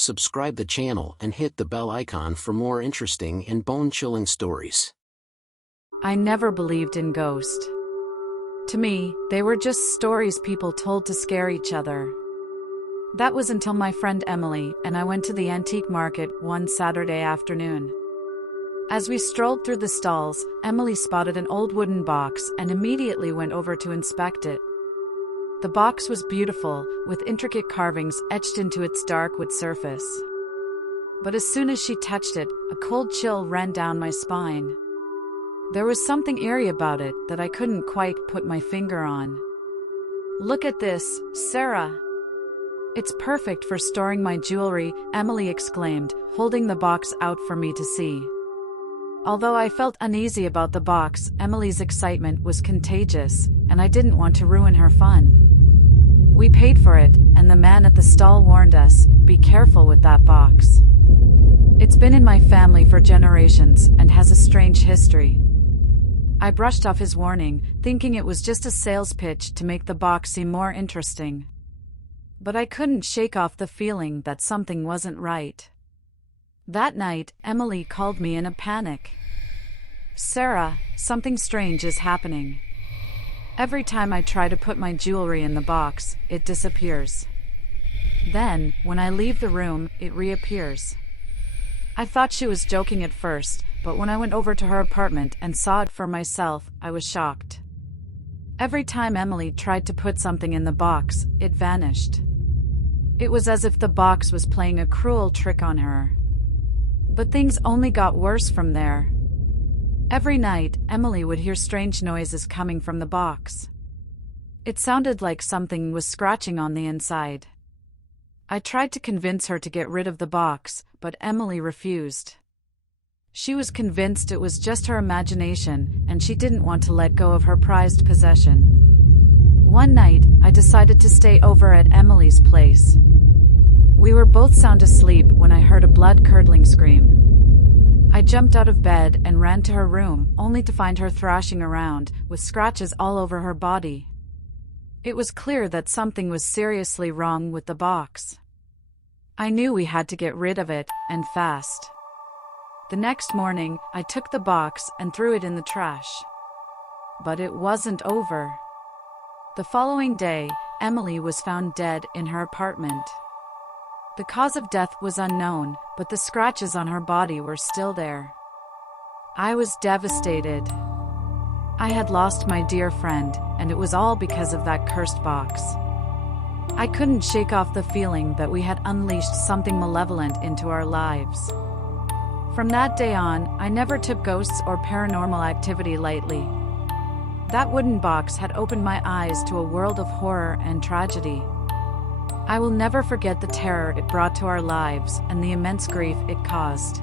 subscribe the channel and hit the bell icon for more interesting and bone-chilling stories. I never believed in ghosts. To me, they were just stories people told to scare each other. That was until my friend Emily and I went to the antique market one Saturday afternoon. As we strolled through the stalls, Emily spotted an old wooden box and immediately went over to inspect it. The box was beautiful, with intricate carvings etched into its dark wood surface. But as soon as she touched it, a cold chill ran down my spine. There was something eerie about it that I couldn't quite put my finger on. "Look at this, Sarah. It's perfect for storing my jewelry," Emily exclaimed, holding the box out for me to see. Although I felt uneasy about the box, Emily's excitement was contagious, and I didn't want to ruin her fun. We paid for it, and the man at the stall warned us, "Be careful with that box. It's been in my family for generations and has a strange history." I brushed off his warning, thinking it was just a sales pitch to make the box seem more interesting. But I couldn't shake off the feeling that something wasn't right. That night, Emily called me in a panic. "Sarah, something strange is happening. Every time I try to put my jewelry in the box, it disappears. Then, when I leave the room, it reappears." I thought she was joking at first, but when I went over to her apartment and saw it for myself, I was shocked. Every time Emily tried to put something in the box, it vanished. It was as if the box was playing a cruel trick on her. But things only got worse from there. Every night, Emily would hear strange noises coming from the box. It sounded like something was scratching on the inside. I tried to convince her to get rid of the box, but Emily refused. She was convinced it was just her imagination, and she didn't want to let go of her prized possession. One night, I decided to stay over at Emily's place. We were both sound asleep when I heard a blood-curdling scream. I jumped out of bed and ran to her room, only to find her thrashing around, with scratches all over her body. It was clear that something was seriously wrong with the box. I knew we had to get rid of it, and fast. The next morning, I took the box and threw it in the trash. But it wasn't over. The following day, Emily was found dead in her apartment. The cause of death was unknown, but the scratches on her body were still there. I was devastated. I had lost my dear friend, and it was all because of that cursed box. I couldn't shake off the feeling that we had unleashed something malevolent into our lives. From that day on, I never took ghosts or paranormal activity lightly. That wooden box had opened my eyes to a world of horror and tragedy. I will never forget the terror it brought to our lives and the immense grief it caused.